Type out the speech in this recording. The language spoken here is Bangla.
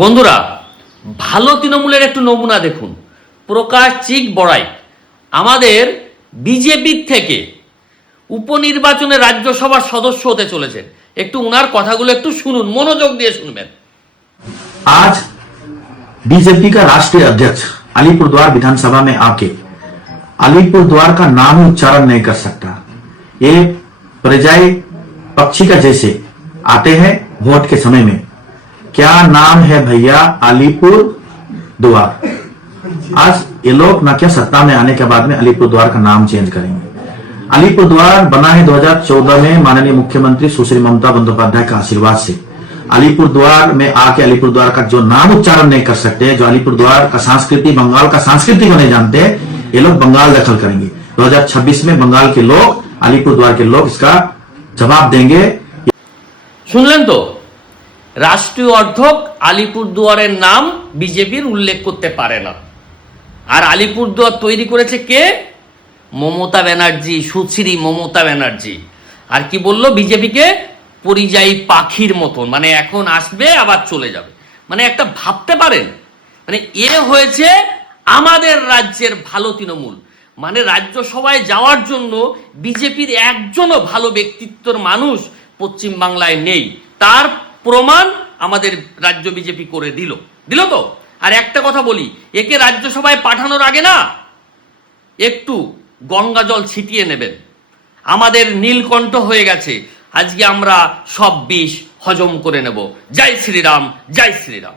বন্ধুরা, ভালো তৃণমূলের একটু নমুনা দেখুন। প্রকাশ চিক বড়াই আমাদের বিজেপির থেকে উপনির্বাচনে রাজ্যসভার সদস্য হতে চলেছেন। একটু উনার কথাগুলো একটু শুনুন, মনোযোগ দিয়ে শুনবেন। आज बीजेपी का राष्ट्रीय अध्यक्ष अलीपुरद्वार विधानसभा में आके अलीपुरद्वार का नाम ही उच्चारण नहीं कर सकता। ये परिजाई पक्षी का जैसे आते हैं वोट के समय में, क्या नाम है भैया अलीपुर द्वार। आज ये लोग न क्या सत्ता में आने के बाद में अलीपुरद्वार का नाम चेंज करेंगे। अलीपुरद्वार बना है 2014 में माननीय मुख्यमंत्री सुश्री ममता बंदोपाध्याय का आशीर्वाद से। अलीपुरद्वार में आके अलीपुरद्वार का जो नाम उच्चारण नहीं कर सकते, जो अलीपुरद्वार का संस्कृति बंगाल का संस्कृति को नहीं जानते, ये लोग बंगाल दखल करेंगे। 2026 में बंगाल के लोग, अलीपुरद्वार के लोग इसका जवाब देंगे। শুনলেন তো, রাষ্ট্রীয় অধ্যক্ষ আলিপুরদুয়ারের নাম বিজেপির উল্লেখ করতে পারে না। আর আলিপুরদুয়ার তৈরি করেছে কে? মমতা ব্যানার্জি, সুশ্রী মমতা ব্যানার্জি। আর কি বললো? বিজেপিকে পরিযায়ী পাখির মতন, মানে এখন আসবে আবার চলে যাবে। মানে একটা ভাবতে পারেন, মানে এ হয়েছে আমাদের রাজ্যের ভালো তৃণমূল। মানে রাজ্যসভায় যাওয়ার জন্য বিজেপির একজনও ভালো ব্যক্তিত্বর মানুষ পশ্চিম বাংলায় নেই। তার প্রমাণ আমাদের রাজ্য বিজেপি করে দিল তো। আর একটা কথা বলি, একে রাজ্যসভায় পাঠানোর আগে না একটু গঙ্গা জল ছিটিয়ে নেবেন। আমাদের নীলকণ্ঠ হয়ে গেছে, আজকে আমরা সব বিষ হজম করে নেব। জয় শ্রীরাম, জয় শ্রীরাম।